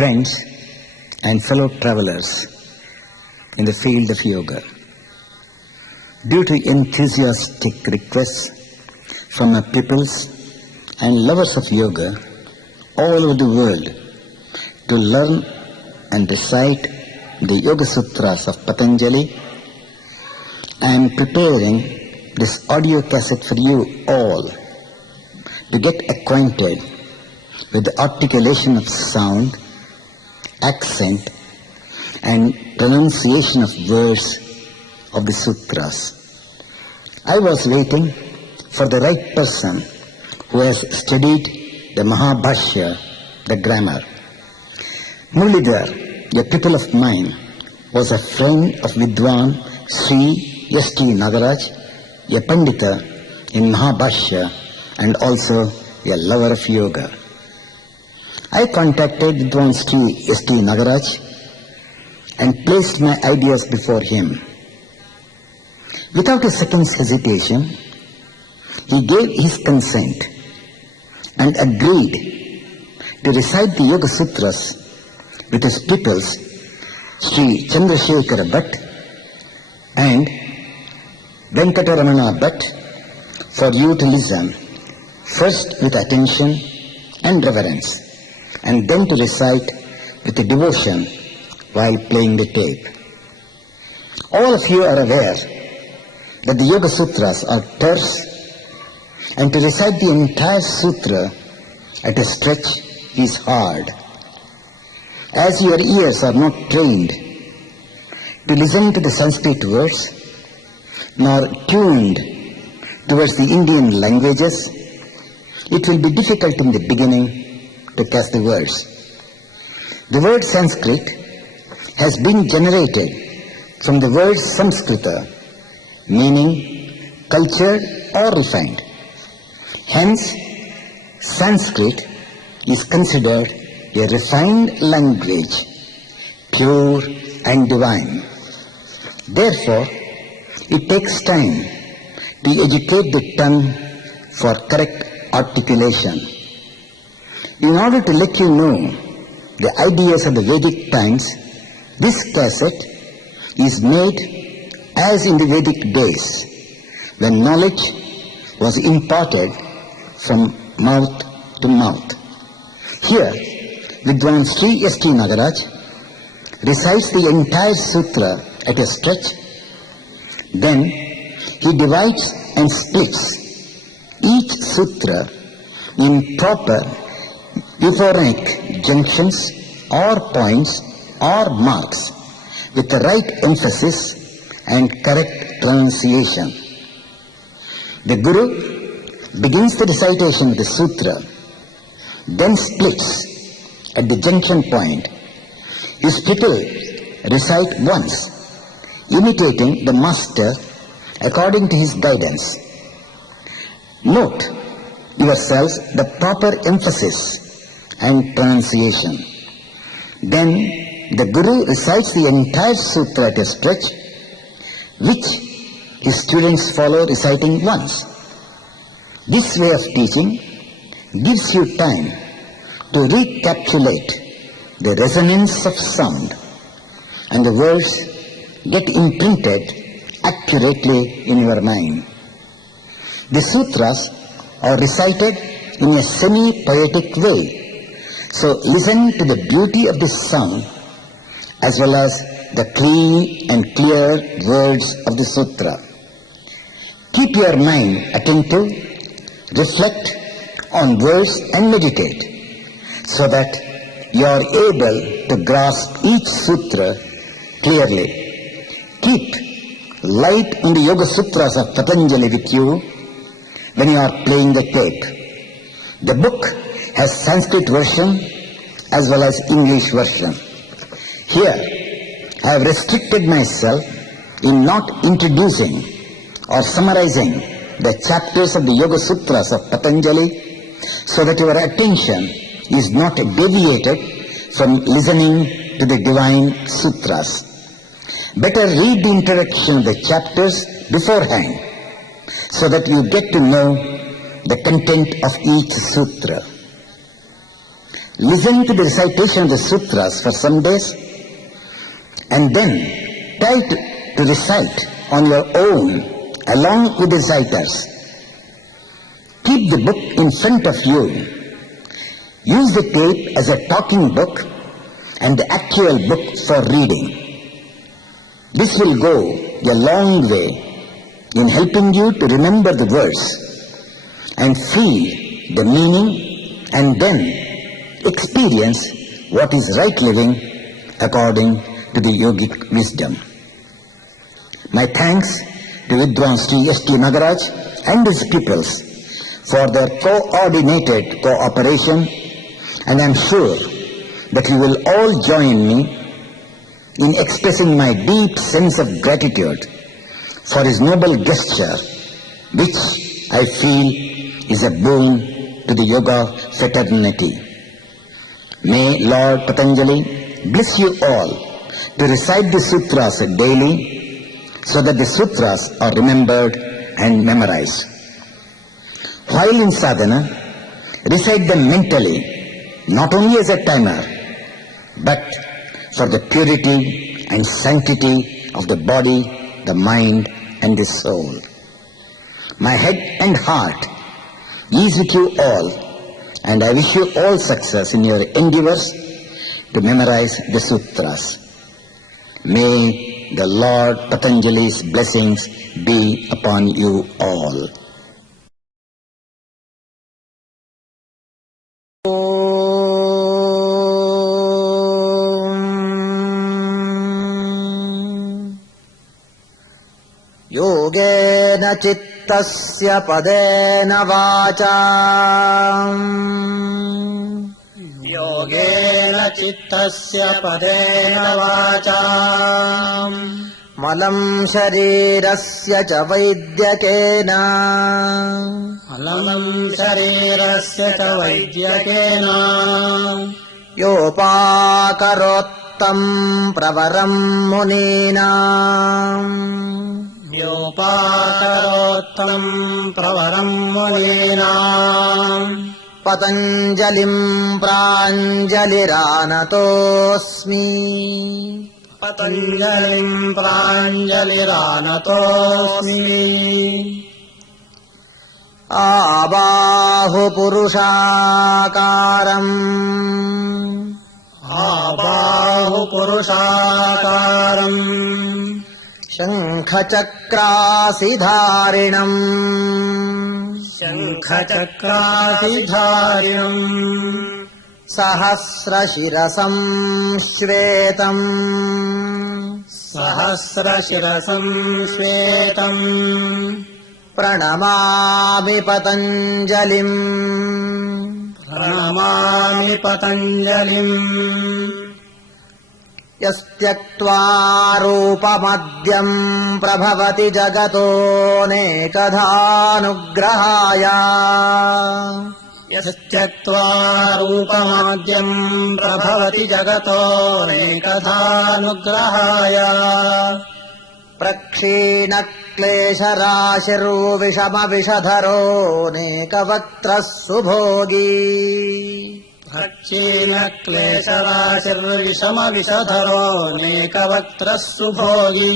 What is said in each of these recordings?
friends and fellow travelers in the field of yoga. Due to enthusiastic requests from our pupils and lovers of yoga all over the world to learn and recite the Yoga Sutras of Patanjali, I am preparing this audio cassette for you all to get acquainted with the articulation of sound, accent, and pronunciation of words of the sutras. I was waiting for the right person who has studied the Mahabhashya, the grammar. Muralidhar, a pupil of mine, was a friend of Vidwan Sri S.T. Nagaraj, a Pandita in Mahabhashya and also a lover of yoga. I contacted Vidwan Sri S.T. Nagaraj and placed my ideas before him. Without a second's hesitation, he gave his consent and agreed to recite the Yoga Sutras with his pupils Sri Chandrasekhara Bhatt and Venkataramana Bhatt for you to listen first with attention and reverence, and then to recite with a devotion while playing the tape. All of you are aware that the Yoga Sutras are terse, and to recite the entire sutra at a stretch is hard. As your ears are not trained to listen to the Sanskrit words, nor tuned towards the Indian languages, it will be difficult in the beginning to catch the words. The word Sanskrit has been generated from the word Samskrita, meaning cultured or refined. Hence, Sanskrit is considered a refined language, pure and divine. Therefore, it takes time to educate the tongue for correct articulation. In order to let you know the ideas of the Vedic times, this cassette is made as in the Vedic days, when knowledge was imparted from mouth to mouth. Here, Vidwan Sri S.T. Nagaraj recites the entire sutra at a stretch. Then he divides and splits each sutra in proper euphonic junctions or points or marks with the right emphasis and correct pronunciation. The Guru begins the recitation of the sutra, then splits at the junction point. His pupil recite once, imitating the master according to his guidance. Note yourselves the proper emphasis and pronunciation. Then the Guru recites the entire sutra at a stretch, which his students follow reciting once. This way of teaching gives you time to recapitulate the resonance of sound, and the words get imprinted accurately in your mind. The sutras are recited in a semi-poetic way, so listen to the beauty of the sound as well as the clean and clear words of the sutra. Keep your mind attentive, reflect on words and meditate, so that you are able to grasp each sutra clearly. Keep light in the Yoga Sutras of Patanjali with you when you are playing the tape. The book has Sanskrit version as well as English version. Here, I have restricted myself in not introducing or summarizing the chapters of the Yoga Sutras of Patanjali, so that your attention is not deviated from listening to the divine sutras. Better read the introduction of the chapters beforehand, so that you get to know the content of each sutra. listen to the recitation of the sutras for some days, and then try to recite on your own along with the reciters. Keep the book in front of you. Use the tape as a talking book and the actual book for reading. This will go a long way in helping you to remember the words and feel the meaning, and then experience what is right living according to the yogic wisdom. My thanks to Vidwan Sri S.T. Nagaraj and his pupils for their coordinated cooperation, and I am sure that you will all join me in expressing my deep sense of gratitude for his noble gesture, which I feel is a boon to the yoga fraternity. May Lord Patanjali bless you all to recite the sutras daily, so that the sutras are remembered and memorized. While in sadhana, recite them mentally, not only as a timer, but for the purity and sanctity of the body, the mind, and the soul. My head and heart is with you all, and I wish you all success in your endeavors to memorize the sutras. May the Lord Patanjali's blessings be upon you all. योगेन चित्तस्य पदेन वाचा योगेन चित्तस्य पदेन वाचा मलं शरीरस्य च वैद्यकेन मलं शरीरस्य च वैद्यकेन योपाकरोत्तं प्रवरं मुनीनां योपाकरोत्तं प्रवरं मुनीनां पतञ्जलिं प्राञ्जलिरानतोऽस्मि पतञ्जलिं प्राञ्जलिरानतोऽस्मि आबाहुपुरुषाकारम् आबाहुपुरुषाकारम् शङ्खचक्रासिधारिणम् शङ्खचक्रासिधारिणम् सहस्रशिरसं श्वेतम् सहस्रशिरसं श्वेतम् प्रणमामि पतञ्जलिम् प्रणमामि पतञ्जलिम् यस्त्यक्त्वा रूपमद्यम् प्रभवति जगतोऽनेकधानुग्रहाय यस्त्यक्त्वा रूपमद्यम् प्रभवति जगतोऽनेकधानुग्रहाय प्रक्षीणक्लेशराशिर्विषमविषधरोऽनेकवक्त्रः सुभोगी प्रक्षीणक्लेशराशिर्विषमविषधरोऽनेकवक्त्रः सुभोगी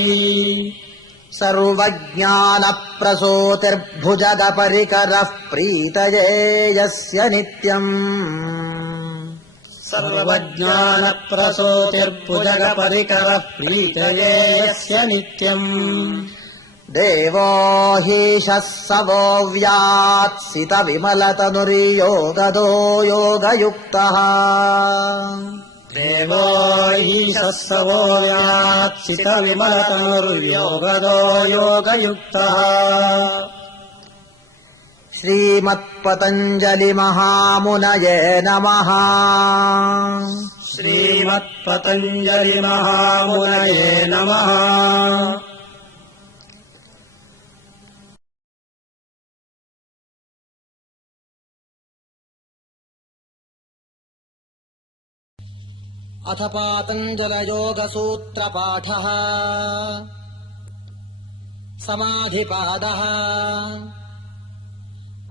सर्वज्ञानप्रसूतिर्भुजगपरिकरः प्रीतये यस्य नित्यम् सर्वज्ञानप्रसूतिर्भुजगपरिकरः प्रीतये यस्य नित्यम् देवो हीशः स वो व्यात्सितविमलतनुर्योगदो योगयुक्तः देवो हीशः स वो व्यात्सितविमलतनुर्योगदो योगयुक्तः श्रीमत्पतञ्जलिमहामुनये नमः श्रीमत्पतञ्जलिमहामुनये नमः अथ पातञ्जलयोगसूत्रपाठः समाधिपादः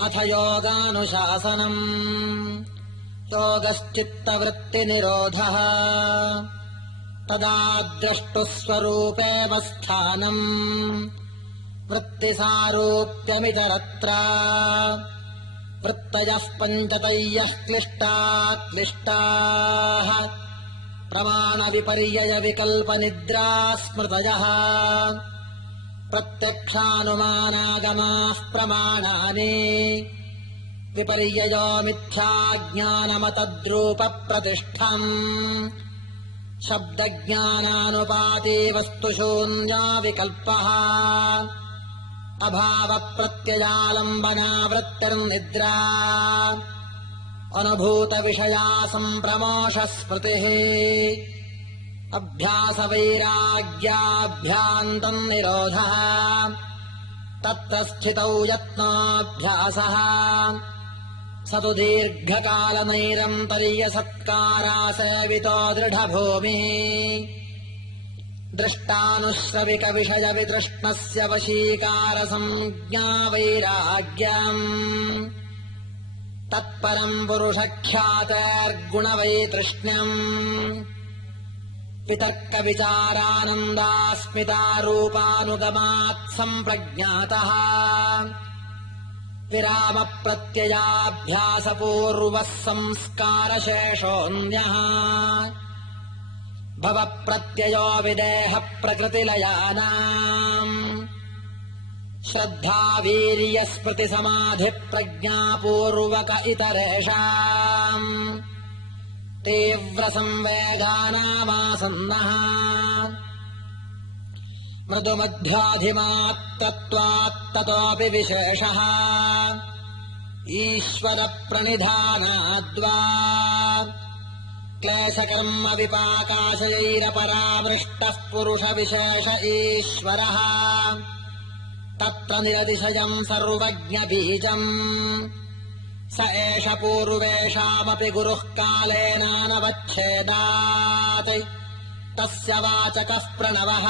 अथ योगानुशासनम् योगश्चित्तवृत्तिनिरोधः तदा द्रष्टुः स्वरूपेव स्थानम् वृत्तिसारूप्यमितरत्र वृत्तयः पञ्चतयः क्लिष्टाः प्रमाणविपर्ययविकल्पनिद्रा स्मृतयः प्रत्यक्षानुमानागमाः प्रमाणानि विपर्ययो मिथ्याज्ञानमतद्रूपप्रतिष्ठम् शब्दज्ञानानुपाती वस्तुशून्या विकल्पः अभावप्रत्ययालम्बनावृत्तिर्निद्रा अनुभूतविषया सम्प्रमोषः स्मृतिः अभ्यासवैराग्याभ्यान्तम् निरोधः तत्र स्थितौ यत्नाभ्यासः स तु दीर्घकालनैरन्तर्यसत्कारासेवितो दृढभूमिः दृष्टानुश्रविकविषयवितृष्णस्य वशीकारसंज्ञा वैराग्यम् तत्परम् पुरुषख्यातेर्गुणवैतृष्ण्यम् वितर्कविचारानन्दास्मितारूपानुगमात् सम्प्रज्ञातः विरामप्रत्ययाभ्यासपूर्वः संस्कारशेषोऽन्यः भवप्रत्ययो विदेहप्रकृतिलयानाम् श्रद्धावीर्यस्मृतिसमाधिप्रज्ञापूर्वक इतरेषाम् तीव्रसंवेगानामासन्नः मृदुमध्याधिमात्तत्वात्ततोऽपि विशेषः ईश्वरप्रणिधानाद्वा क्लेशकर्मविपाकाशयैरपरामृष्टः पुरुषविशेष ईश्वरः तत्र निरतिशयम् सर्वज्ञबीजम् स एष पूर्वेषामपि गुरुः कालेनानवच्छेदात् तस्य वाचकः प्रणवः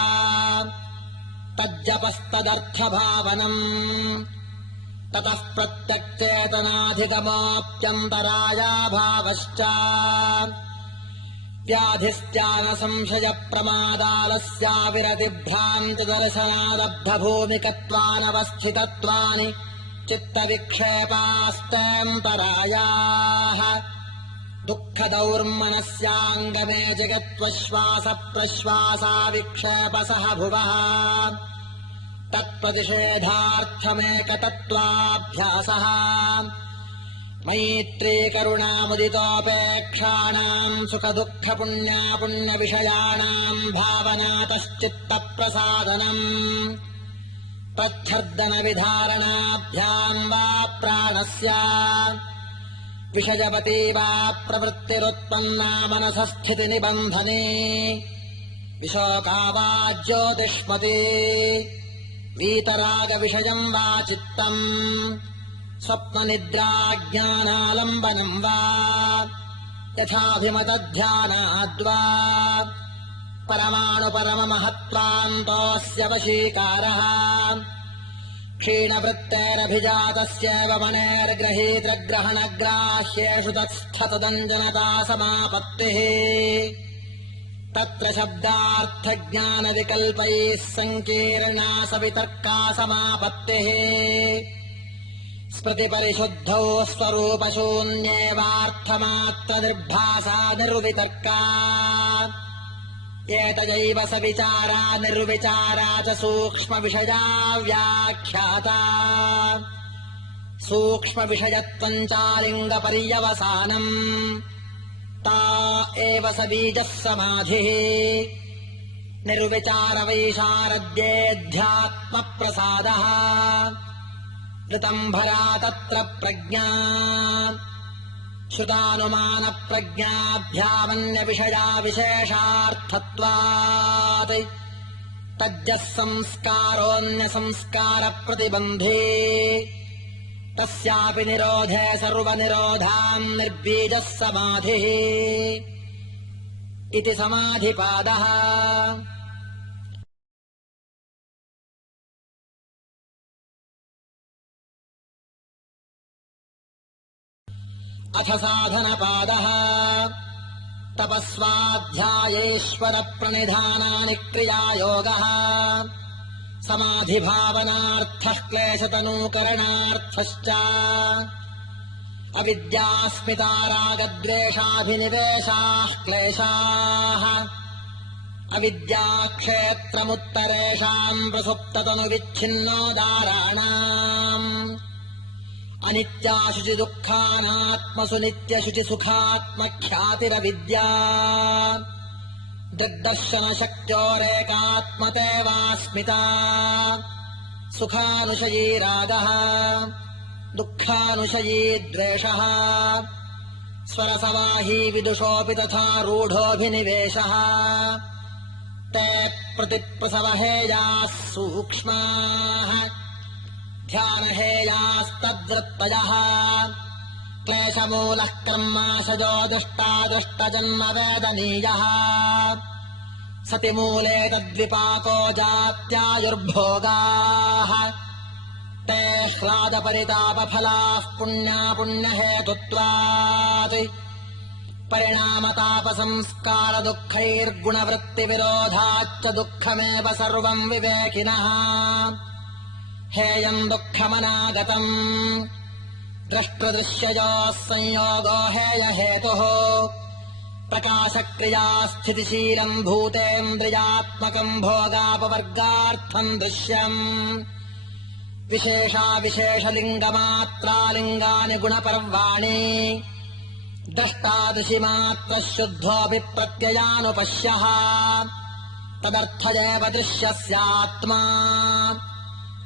तज्जपस्तदर्थभावनम् ततः प्रत्यक्चेतनाधिगमोऽप्यन्तरायाभावश्च व्याधिस्त्यानसंशयप्रमादालस्याविरतिभ्रान्तिदर्शनादब्धभूमिकत्वानवस्थितत्वानि चित्तविक्षेपास्तेऽन्तरायाः दुःखदौर्मनस्याङ्गमे जगत्वश्वासप्रश्वासाविक्षेपसः भुवः तत्प्रतिषेधार्थमेकतत्त्वाभ्यासः मैत्रीकरुणामुदितोपेक्षाणाम् सुखदुःखपुण्यापुण्यविषयाणाम् भावनातश्चित्तप्रसादनम् प्रच्छर्दनविधारणाभ्याम् वा प्राणस्य विषयवती वा प्रवृत्तिरुत्पन्ना मनसस्थितिनिबन्धने विशोका वा ज्योतिष्मती वीतरागविषयम् वा चित्तम् स्वप्ननिद्राज्ञानालम्बनम् वा यथाभिमतध्यानाद्वा परमाणुपरममहत्त्वान्तोऽस्य वशीकारः क्षीणवृत्तेरभिजातस्यैव मनेर्ग्रहीतग्रहणग्राह्येषु तत्स्थतदञ्जनता समापत्तिः तत्र शब्दार्थज्ञानविकल्पैः सङ्कीर्णा सवितर्का समापत्तिः स्मृतिपरिशुद्धौ स्वरूपशून्येवार्थमात्रनिर्भासा निर्वितर्का एतयैव सविचारा निर्विचारा च सूक्ष्मविषया व्याख्याता सूक्ष्मविषयत्वम् चालिङ्गपर्यवसानम् ता एव स बीजः समाधिः निर्विचारवैशारद्येऽध्यात्मप्रसादः ऋतम्भरा तत्र प्रज्ञा श्रुतानुमानप्रज्ञाभ्यामन्यविषया विशेषार्थत्वात् तज्जः संस्कारोऽन्यसंस्कारप्रतिबन्धे तस्यापि निरोधे सर्वनिरोधान् निर्बीजः समाधिः इति समाधिपादः अथ साधनपादः तपस्वाध्यायेश्वर प्रणिधानानि क्रियायोगः समाधिभावनार्थः क्लेशतनूकरणार्थश्च अविद्यास्मितारागद्वेषाभिनिवेशाः क्लेशाः अविद्याक्षेत्रमुत्तरेषाम् प्रसुप्ततनुविच्छिन्नोदाराणाम् अनित्याशुचिदुःखानात्मसु नित्यशुचिसुखात्मख्यातिरविद्या दिग्दर्शनशक्त्योरेकात्मतेवास्मिता सुखानुशयी रागः दुःखानुशयी द्वेषः स्वरसवाही विदुषोऽपि तथा रूढोऽभिनिवेशः ते प्रतिप्रसवहेयाः सूक्ष्माः ध्यानहेयास्तद्वृत्तयः क्लेशमूलः कर्माशजो दुष्टादुष्टजन्म वेदनीयः सति मूले तद्विपाको जात्यायुर्भोगाः ते ह्लादपरितापफलाः पुण्यापुण्यहेतुत्वात् परिणामतापसंस्कारदुःखैर्गुणवृत्तिविरोधाच्च दुःखमेव सर्वम् विवेकिनः हेयम् दुःखमनागतम् द्रष्टृदृश्ययोः संयोगो हेयहेतुः प्रकाशक्रियास्थितिशीलम् भूतेन्द्रियात्मकम् भोगापवर्गार्थम् दृश्यम् विशेषाविशेषलिङ्गमात्रालिङ्गानि गुणपर्वाणि द्रष्टादृशि मात्रः शुद्धोऽपि प्रत्ययानुपश्यः तदर्थ एव दृश्यस्यात्मा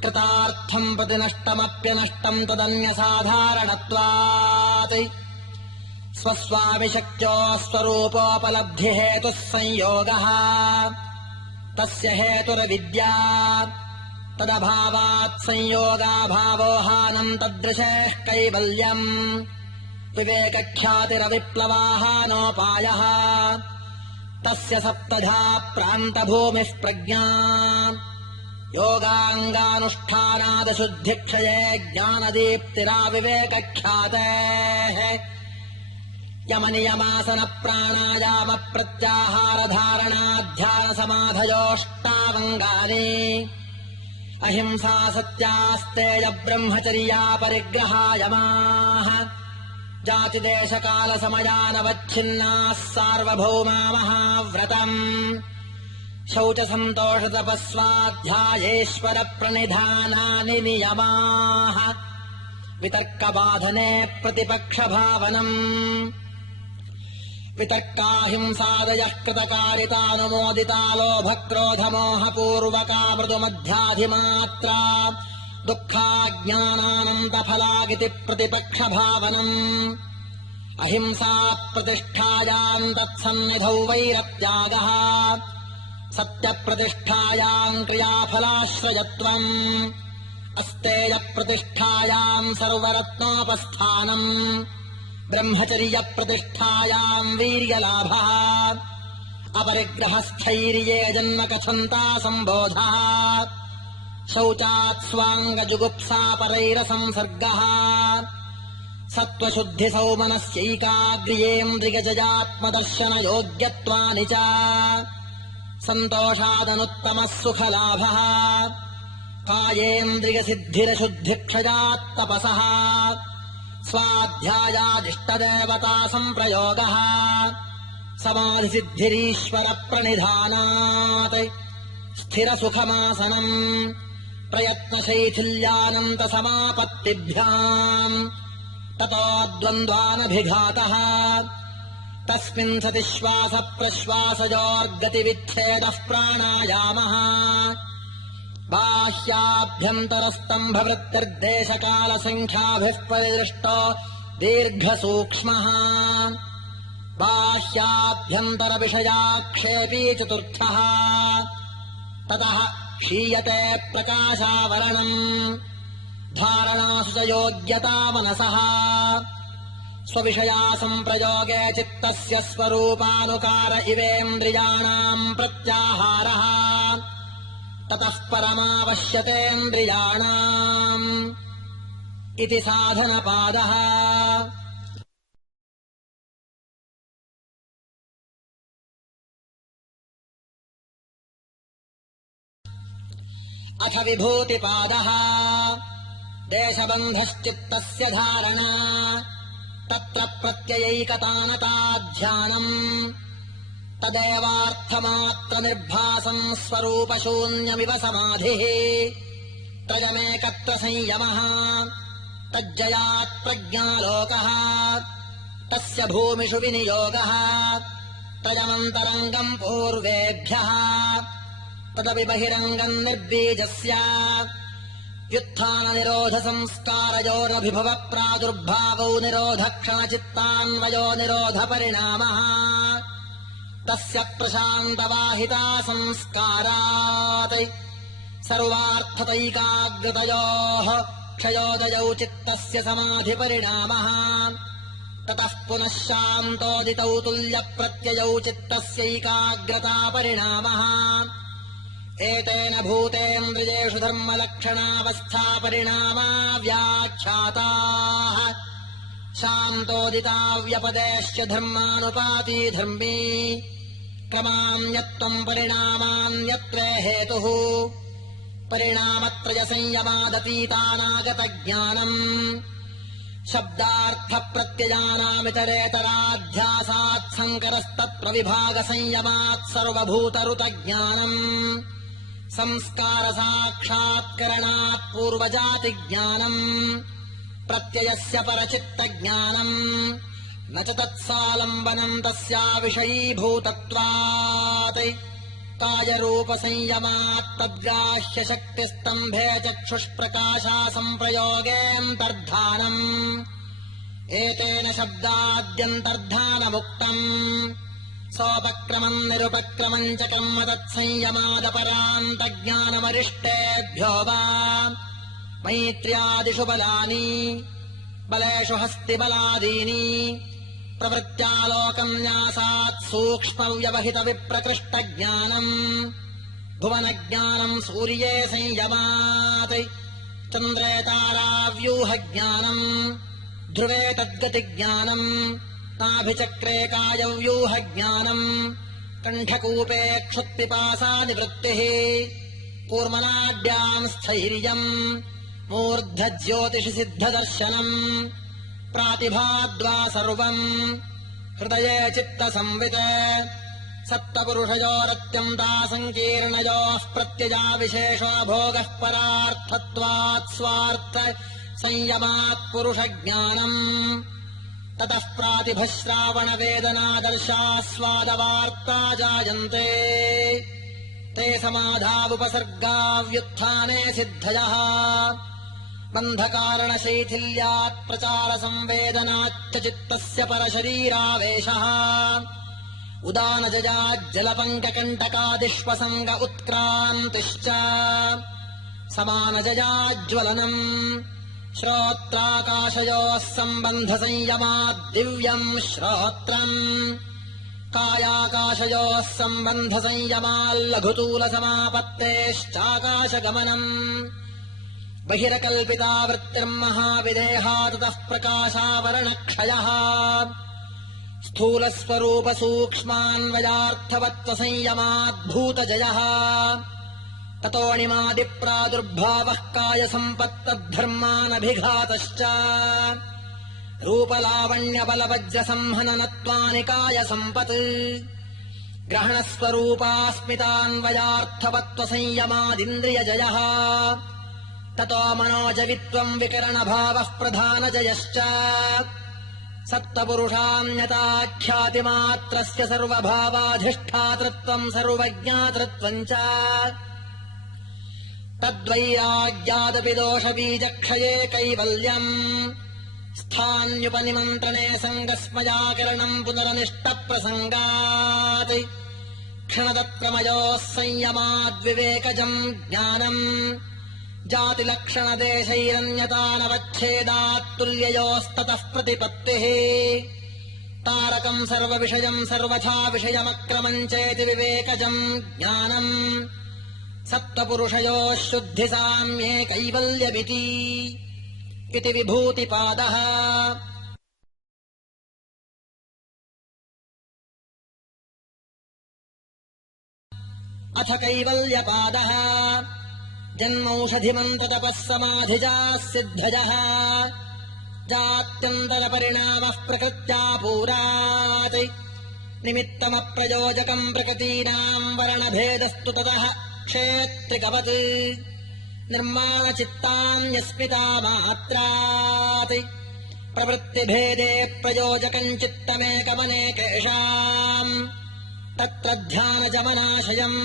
कृतार्थम् प्रतिनष्टमप्यनष्टम् तदन्यसाधारणत्वात् स्वस्वामिशक्त्योः स्वरूपोपलब्धिहेतुः संयोगः तस्य हेतुरविद्या तदभावात् संयोगाभावोहानम् तदृशेः कैवल्यम् विवेकख्यातिरविप्लवाहानोपायः तस्य सप्तधा प्रान्तभूमिः प्रज्ञा योगाङ्गानुष्ठानादशुद्धिक्षये ज्ञानदीप्तिराविवेकख्यातेः यमनियमासनप्राणायामप्रत्याहारधारणाध्यानसमाधयोष्टावङ्गानि अहिंसा सत्यास्तेय ब्रह्मचर्या परिग्रहायमाः जातिदेशकालसमयानवच्छिन्नाः सार्वभौमा महाव्रतम् शौचसन्तोषतपस्वाध्यायेश्वर प्रणिधानानि नियमाः वितर्कबाधने प्रतिपक्षभावनम् वितर्काहिंसादयः कृतकारितानुमोदिता लोभक्रोधमोहपूर्वका मृदुमध्याधिमात्रा दुःखाज्ञानानन्तफलागिति प्रतिपक्षभावनम् अहिंसा प्रतिष्ठायाम् तत्सन्निधौ वैरत्यागः सत्यप्रतिष्ठायाम् क्रियाफलाश्रयत्वम् अस्तेयप्रतिष्ठायाम् सर्वरत्नोपस्थानम् ब्रह्मचर्यप्रतिष्ठायाम् वीर्यलाभः अपरिग्रहस्थैर्ये जन्म कथन्ता सम्बोधः शौचात् स्वाङ्गजुगुप्सा परैरसंसर्गः सत्त्वशुद्धिसौमनस्यैकाग्र्येन्द्रियजयात्मदर्शनयोग्यत्वानि च सन्तोषादनुत्तमः सुखलाभः कायेन्द्रियसिद्धिरशुद्धिक्षयात्तपसः स्वाध्यायादिष्टदेवता सम्प्रयोगः समाधिसिद्धिरीश्वरप्रणिधानात् स्थिरसुखमासनम् प्रयत्नशैथिल्यानन्तसमापत्तिभ्याम् ततो द्वन्द्वानभिघातः तस्मिन् सति श्वासप्रश्वासयोर्गतिविच्छेदः प्राणायामः बाह्याभ्यन्तरस्तम्भवृत्तिर्देशकालसङ्ख्याभिः परिदृष्टो दीर्घसूक्ष्मः बाह्याभ्यन्तरविषयाक्षेपी चतुर्थः ततः क्षीयते प्रकाशावरणम् धारणासु च योग्यता मनसः स्वविषया सम्प्रयोगे चित्तस्य स्वरूपानुकार इवेन्द्रियाणाम् प्रत्याहारः ततः परमावश्यतेन्द्रियाणाम् इति साधनपादः। अथ विभूतिपादः देशबन्धश्चित्तस्य धारणा तत्र प्रत्ययैकतानताध्यानम् तदेवार्थमात्रनिर्भासम् स्वरूपशून्यमिव समाधिः त्रयमेकत्र संयमः तज्जयात् प्रज्ञालोकः तस्य भूमिषु विनियोगः त्रयमन्तरङ्गम् पूर्वेभ्यः तदपि बहिरङ्गम् निर्बीजस्य व्युत्थाननिरोधसंस्कारयोरभिभव प्रादुर्भावौ निरोधक्षणचित्तान्वयो निरोधपरिणामः तस्य प्रशान्तवाहिता संस्कारात् सर्वार्थतैकाग्रतयोः क्षयोदयौ चित्तस्य समाधिपरिणामः ततः पुनः शान्तोदितौ तुल्यप्रत्ययौ चित्तस्यैकाग्रतापरिणामः एतेन भूतेन्द्रियेषु धर्मलक्षणावस्थापरिणामा व्याख्याताः शान्तोदिताव्यपदेश्च धर्मानुपाती धर्मी क्रमान्यत्वम् परिणामान्यत्र हेतुः परिणामत्रयसंयमादतीतानागतज्ञानम् शब्दार्थप्रत्ययानामितरेतराध्यासात् सङ्करस्तत्प्रविभागसंयमात् सर्वभूतऋतज्ञानम् संस्कारसाक्षात्करणात् पूर्वजातिज्ञानम् प्रत्ययस्य परचित्तज्ञानम् न च तत्सालम्बनम् तस्या विषयीभूतत्वात् कायरूपसंयमात् तद्ग्राह्यशक्तिस्तम्भे चक्षुष्प्रकाशासम्प्रयोगेऽन्तर्धानम् एतेन शब्दाद्यन्तर्धानमुक्तम् सोपक्रमम् निरुपक्रमम् च कर्म तत्संयमादपरान्तज्ञानमरिष्टेभ्यो वा मैत्र्यादिषु बलानि बलेषु हस्तिबलादीनि प्रवृत्त्यालोकम् न्यासात् सूक्ष्मव्यवहितविप्रकृष्टज्ञानम् भुवनज्ञानम् सूर्ये संयमात् चन्द्रे ताराव्यूहज्ञानम् ध्रुवे तद्गतिज्ञानम् नाभिचक्रे कायव्यूहज्ञानम् कण्ठकूपे क्षुत्पिपासानिवृत्तिः कूर्मनाड्याम् स्थैर्यम् मूर्धज्योतिषि सिद्धदर्शनम् प्रातिभाद्वा सर्वम् हृदये चित्तसंवित् सप्तपुरुषयोरत्यन्ता सङ्कीर्णयोः प्रत्ययाविशेषो भोगः परार्थत्वात् स्वार्थ संयमात् पुरुषज्ञानम् ततः प्रातिभश्रावणवेदनादर्शास्वादवार्ता जायन्ते ते समाधावुपसर्गाव्युत्थाने सिद्धयः बन्धकारणशैथिल्यात् प्रचारसंवेदनाच्च चित्तस्य परशरीरावेशः उदानजयाज्जलपङ्ककण्टकादिष्वसङ्ग उत्क्रान्तिश्च समानजयाज्ज्वलनम् श्रोत्राकाशयोः सम्बन्धसंयमाद्दिव्यम् श्रोत्रम् कायाकाशयोः सम्बन्धसंयमाल्लघुतूलसमापत्तेश्चाकाशगमनम् बहिरकल्पितावृत्तिर्महाविदेहा ततः प्रकाशावरणक्षयः स्थूलस्वरूपसूक्ष्मान्वयार्थवत्त्वसंयमाद्भूतजयः ततोऽणिमादिप्रादुर्भावः कायसम्पत्तद्धर्मानभिघातश्च रूपलावण्यबलवज्रसंहननत्वानि कायसम्पत् ग्रहणस्वरूपास्मितान्वयार्थवत्त्वसंयमादिन्द्रियजयः ततो मनोजवित्वम् विकरणभावः प्रधानजयश्च सप्तपुरुषान्यताख्यातिमात्रस्य सर्वभावाधिष्ठातृत्वम् सर्वज्ञातृत्वम् च तद्वैराग्यादपि दोषबीजक्षये कैवल्यम् स्थान्युपनिमन्त्रणे सङ्गस्मयाकरणम् पुनरनिष्टप्रसङ्गात् क्षणदक्रमयोः संयमाद्विवेकजम् ज्ञानम् जातिलक्षणदेशैरन्यतानवच्छेदात् तुल्ययोस्ततः प्रतिपत्तिः तारकम् सर्वविषयम् सर्वथा विषयमक्रमम् चेति विवेकजम् ज्ञानम् सप्तपुरुषयोः शुद्धिसाम्ये कैवल्यमिति इति विभूतिपादः अथ कैवल्यपादः जन्मौषधिमन्त्रतपः समाधिजाः सिद्धयः जात्यन्तरपरिणामः प्रकृत्या पूरात् निमित्तमप्रयोजकम् प्रकृतीनाम् वर्णभेदस्तु ततः क्षेत्रिकवत् निर्माणचित्तान्यस्मिता मात्रात् प्रवृत्तिभेदे प्रयोजकम् चित्तमेकमनेकेषाम् तत्र ध्यानजमनाशयम्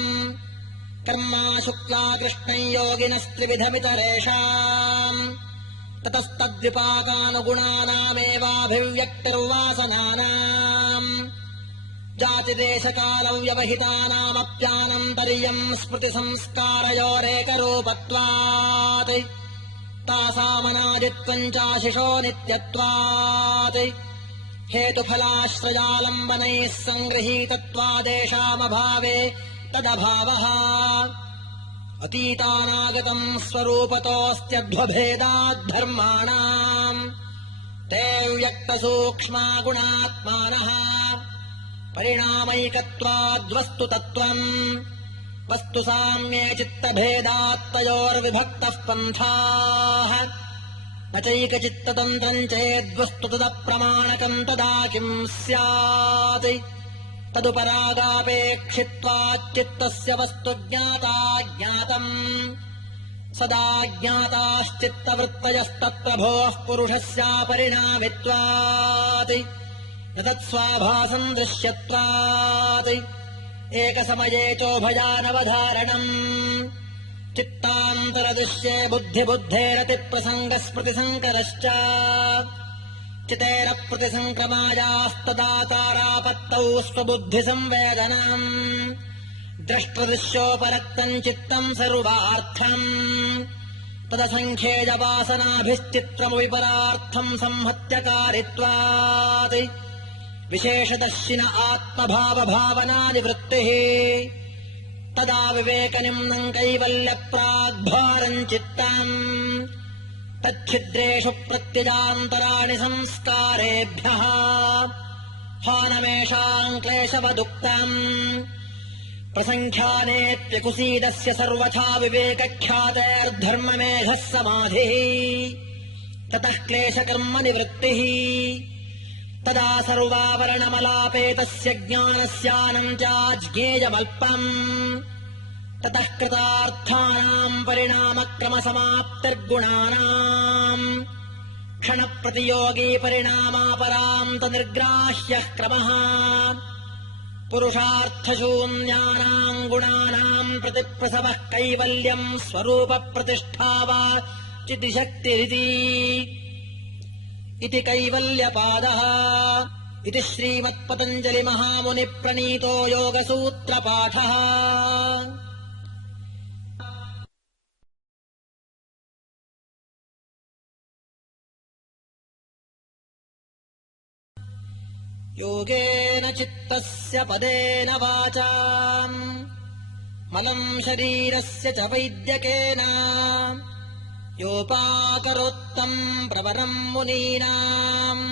कर्मा शुक्ला कृष्णम् योगिनस्त्रिविधमितरेषाम् ततस्तद्विपाकानुगुणानामेवाभिव्यक्तिर्वासनानाम् जातिदेशकालव्यवहितानामप्यानन्तर्यम् स्मृतिसंस्कारयोरेकरूपत्वात् तासामनादित्वम् चाशिषो नित्यत्वात् हेतुफलाश्रयालम्बनैः सङ्गृहीतत्वादेषामभावे तदभावः अतीतानागतम् स्वरूपतोऽस्त्यध्वभेदाद्धर्माणाम् ते व्यक्तसूक्ष्मा गुणात्मानः परिणामैकत्वाद्वस्तुतत्त्वम् वस्तु साम्ये चित्तभेदात्तयोर्विभक्तः पन्थाः न चैकचित्ततन्त्रम् चेद्वस्तुतदप्रमाणकम् तदा किम् स्यात् तदुपरागापेक्षित्वाच्चित्तस्य वस्तु ज्ञाता ज्ञातम् सदा ज्ञाताश्चित्तवृत्तयस्तत्र भोः पुरुषस्यापरिणामित्वात् न तत्स्वाभासम् दृश्यत्वात् एकसमये चोभयानवधारणम् चित्तान्तरदृश्ये बुद्धिबुद्धेरतिप्रसङ्गस्मृतिसङ्करश्च चितेरप्रतिसङ्क्रमायास्तदाकारापत्तौ स्वबुद्धिसंवेदनम् द्रष्टृदृश्योपरक्तम् चित्तम् सर्वार्थम् तदसङ्ख्येयवासनाभिश्चित्रमपि परार्थम् संहत्यकारित्वात् विशेषदर्शिन आत्मभावभावनानिवृत्तिः तदा विवेकनिम्नम् कैवल्यप्राग्भारम् चित्तम् तच्छिद्रेषु प्रत्यजान्तराणि संस्कारेभ्यः हानमेषाम् क्लेशवदुक्तम् प्रसङ्ख्यानेऽप्यकुसीदस्य सर्वथा विवेकख्यातेर्धर्ममेधः समाधिः ततः क्लेशकर्म निवृत्तिः तदा सर्वावरणमलापेतस्य ज्ञानस्यानम् चाज्ञेयमल्पम् ततः कृतार्थानाम् परिणामक्रमसमाप्तिर्गुणानाम् क्षणप्रतियोगी परिणामापरान्तनिर्ग्राह्यः क्रमः पुरुषार्थशून्यानाम् गुणानाम् प्रतिप्रसवः कैवल्यम् स्वरूपप्रतिष्ठा वा चितिशक्तिरिति इति कैवल्यपादः इति श्रीमत्पतञ्जलिमहामुनिप्रणीतो योगसूत्रपाठः। योगेन चित्तस्य पदेन वाचाम् मलम् शरीरस्य च वैद्यकेन योपाकरोत्तम् प्रवरम् मुनीनाम्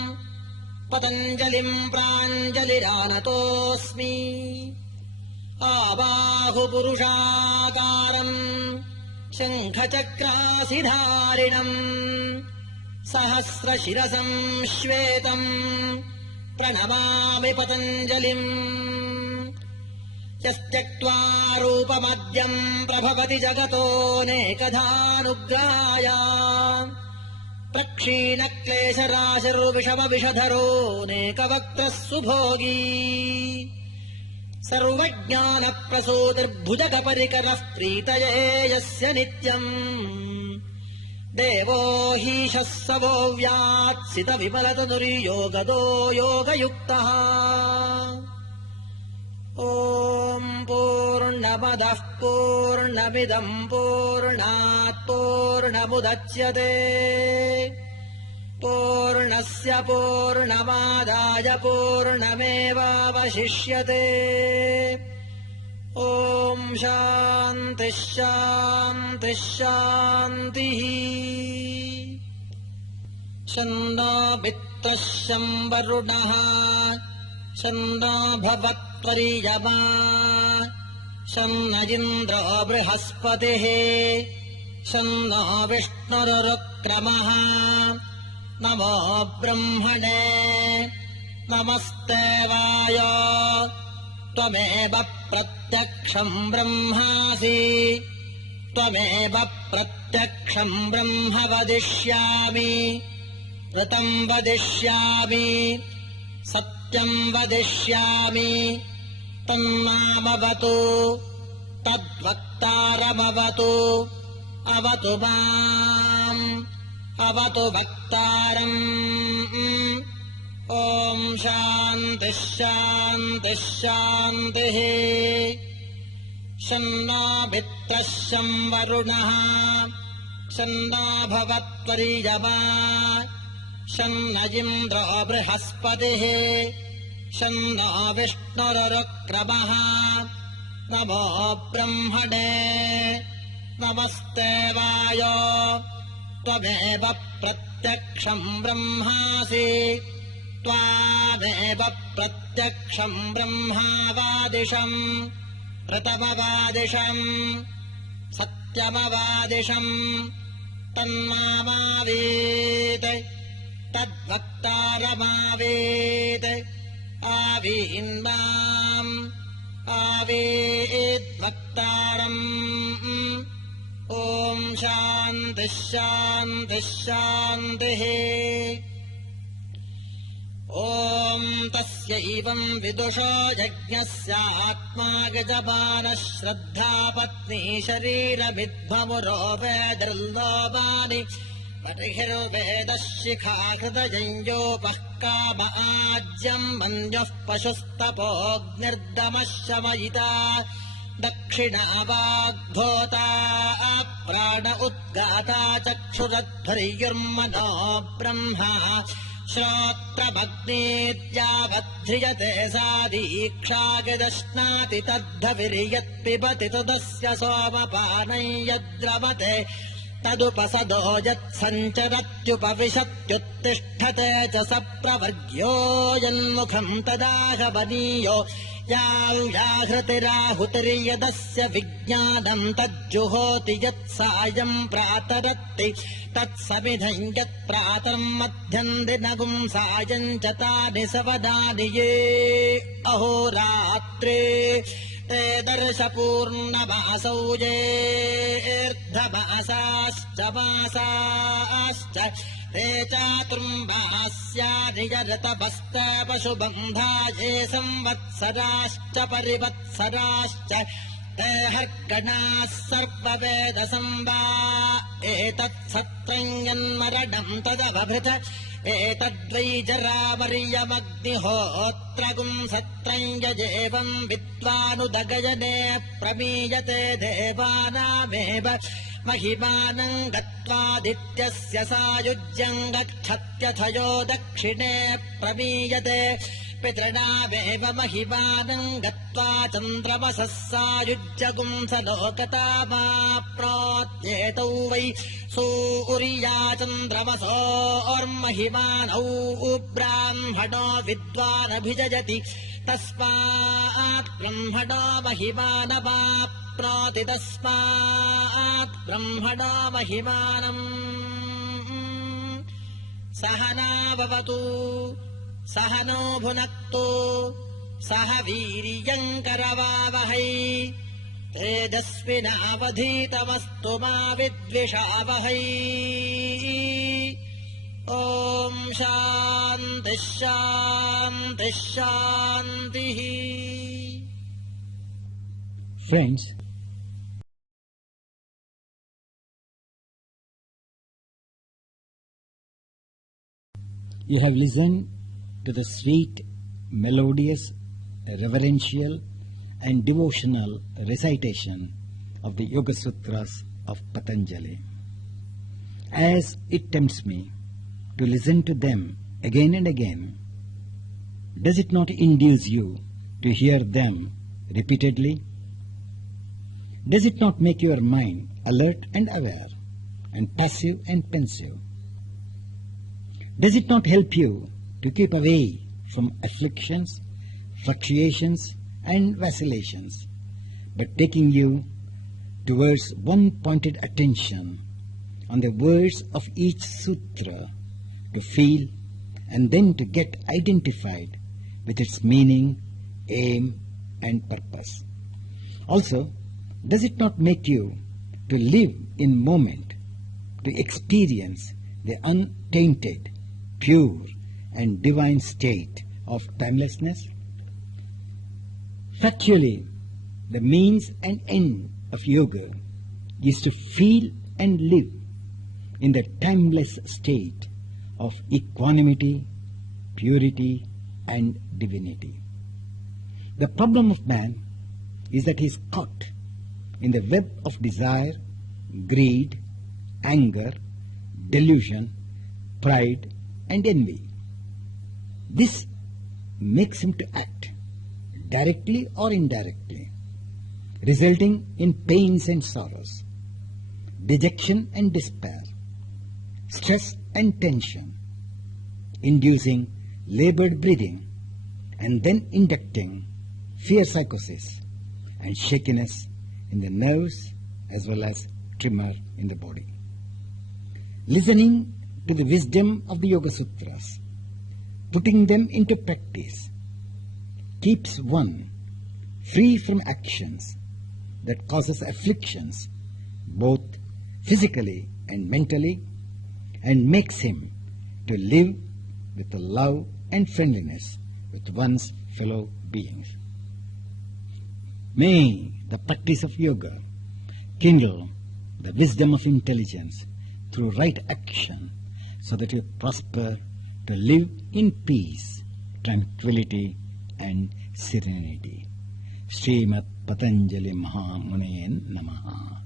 पतञ्जलिम् प्राञ्जलिरानतोऽस्मि आबाहुपुरुषाकारम् शङ्खचक्रासिधारिणम् सहस्रशिरसम् श्वेतम् प्रणमामि पतञ्जलिम् यस्त्यक्त्वा रूपमद्यम् प्रभवति जगतोऽनेकधानुग्राय प्रक्षीणक्लेशराशिर्विषमविषधरोऽनेकवक्त्रः सुभोगी सर्वज्ञानप्रसूतिर्भुजगपरिकरः प्रीतये यस्य नित्यम् देवो हीशः स वो व्यात्सितविमलतनुर्योगदो योगयुक्तः। ॐ पूर्णमदः पूर्णमिदम् पूर्णात् पूर्णमुदच्यते पूर्णस्य पूर्णमादाय पूर्णमेवावशिष्यते। ॐ शान्तिः शान्तिः शान्तिः। शन्नो मित्रः शं वरुणः शन्नो भवत्वर्यमा शन्न इन्द्रो बृहस्पतिः शन्नो विष्णुरुक्रमः नमो ब्रह्मणे नमस्ते वाय त्वमेव प्रत्यक्षम् ब्रह्मासि त्वमेव प्रत्यक्षम् ब्रह्म वदिष्यामि ऋतम् वदिष्यामि सत्यम् वदिष्यामि तन्मामवतु तद्वक्तारमवतु अवतु माम् अवतु वक्तारम् ॐ शान्तिः शान्तिः शान्तिः शन्नो मित्रः शं वरुणः शन्नो भवत्वर्यमा शन्न इन्द्रो बृहस्पतिः शन्नो विष्णुरुक्रमः नमो ब्रह्मणे नमस्ते वाय त्वमेव प्रत्यक्षम् ब्रह्मासि त्वामेव प्रत्यक्षम् ब्रह्मावादिशम् ऋतमवादिशम् सत्यमवादिशम् तन्मामावीत् तद्वक्तारमावीत् आवीन्माम् आवीद्वक्तारम् ॐ शान्तिः शान्तिः शान्तिः ॐ तस्यैवम् विदुषो यज्ञस्यात्मा गजमानः श्रद्धापत्नी शरीरमिद्भमुरो वेदर्लोमानि बर्हिर्वेदः शिखा हृदयञ्जोपः काम आज्यम् मन्युः पशुस्तपोऽग्निर्दमः शमयिता दक्षिणा वाग्धोता प्राण उद्गाता चक्षुरध्वर्युर्मनो ब्रह्मा श्रोत्रमग्नेद्यावध्रियते सा दीक्षा यदश्नाति तद्धविर्यत्पिबति तदस्य सोमपानै यद्रवते तदुपसदो यत्सञ्चरत्युपविशत्युत्तिष्ठते च स प्रवर्ग्यो यन्मुखम् तदाहवनीयो याहृतिराहुतिर्यदस्य विज्ञानम् तज्जुहोति यत्सायम् प्रातरत्ति तत्समिधम् यत्प्रातरम् मध्यम् दिनगुम् सायम् च तानि सवदानि ये अहोरात्रे ते दर्शपूर्णमासौ येऽर्धमासाश्च मासाश्च ते चातुर्मास्यानि ऋतवस्ते पशुबन्धा ये संवत्सराश्च परिवत्सराश्च ते हर्गणाः सर्ववेदसंवा एतत्सत्रम् यन्मरणम् तदवभृत एतद्वै जरामर्यमग्निहोत्रगुम् सत्रम् यजेवम् विद्वानुदगयने प्रमीयते देवानामेव महिमानम् गत्वादित्यस्य सायुज्यम् गच्छत्यथयो दक्षिणे प्रमीयते पितॄणामेव महिमानम् गत्वा चन्द्रमसः सायुज्यगुम् स लोकतामाप्नोत्येतौ वै सूर्या चन्द्रमसोर्महिमानौ ब्राह्मणो विद्वानभिजयति तस्मात् ब्रह्मणो महिमानमाप्नोति तस्मात् ब्रह्मणो महिमानम् सहनाववतु सह नो भुनक्तु सह वीर्यम् करवावहै तेजस्विनावधीतमस्तु मा विद्विषावहै ॐ शान्तिः शान्तिः शान्तिः. Friends, you have listened to the sweet, melodious, reverential and devotional recitation of the Yoga Sutras of Patanjali. As it tempts me to listen to them again and again, does it not induce you to hear them repeatedly? Does it not make your mind alert and aware, and passive and pensive? Does it not help you to keep away from afflictions, fluctuations and vacillations, but taking you towards one pointed attention on the words of each sutra, to feel and then to get identified with its meaning, aim and purpose. Also, does it not make you to live in moment, to experience the untainted, pure and divine state of timelessness? Factually, the means and end of yoga is to feel and live in the timeless state of equanimity, purity and divinity. The problem of man is that he is caught in the web of desire, greed, anger, delusion, pride and envy. This makes him to act directly or indirectly, resulting in pains and sorrows, dejection and despair, stress and tension, inducing labored breathing, and then inducting fear psychosis and shakiness in the nerves as well as tremor in the body. Listening to the wisdom of the Yoga Sutras, putting them into practice, keeps one free from actions that causes afflictions both physically and mentally, and makes him to live with love and friendliness with one's fellow beings. May the practice of yoga kindle the wisdom of intelligence through right action, so that you prosper to live in peace, tranquility and serenity. Srimad Patanjali Mahamuneyan Namaha.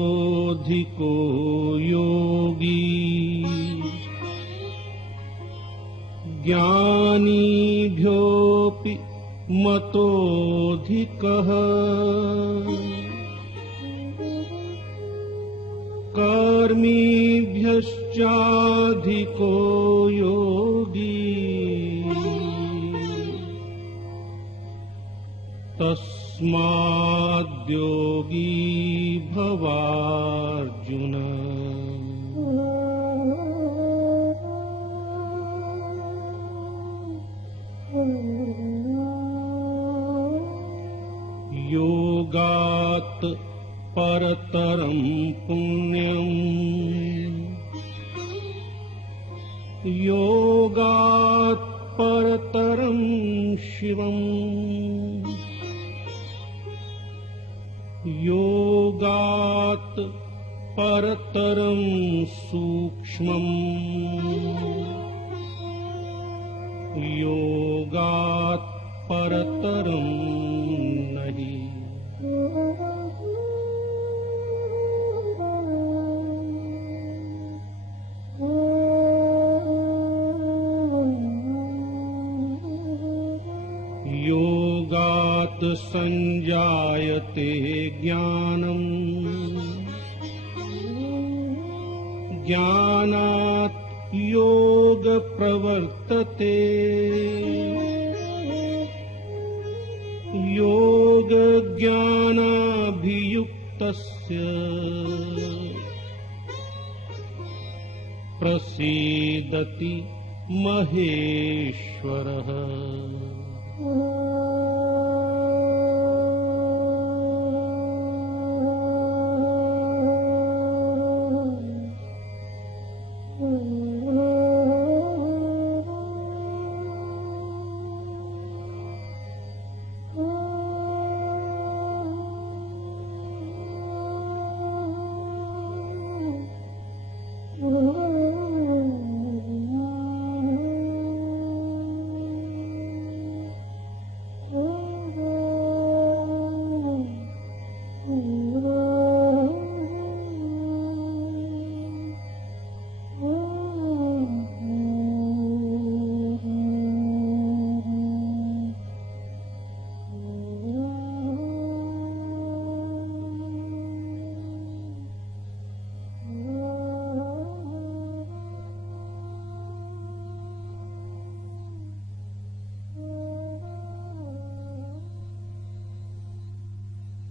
तपस्वीभ्योऽधिको योगी ज्ञानीभ्योऽपि मतोऽधिकः कर्मीभ्यश्चाधिको योगी तस्माद्योगी भवार्जुन। योगात् परतरं पुण्यम् योगात् परतरं शिवम् योगात् परतरं सूक्ष्मम् योगात् परतरं नहि। योगात् संजायते ज्ञानम् ज्ञानात् योग प्रवर्तते योग ज्ञानाभियुक्तस्य प्रसीदति महेश्वरः।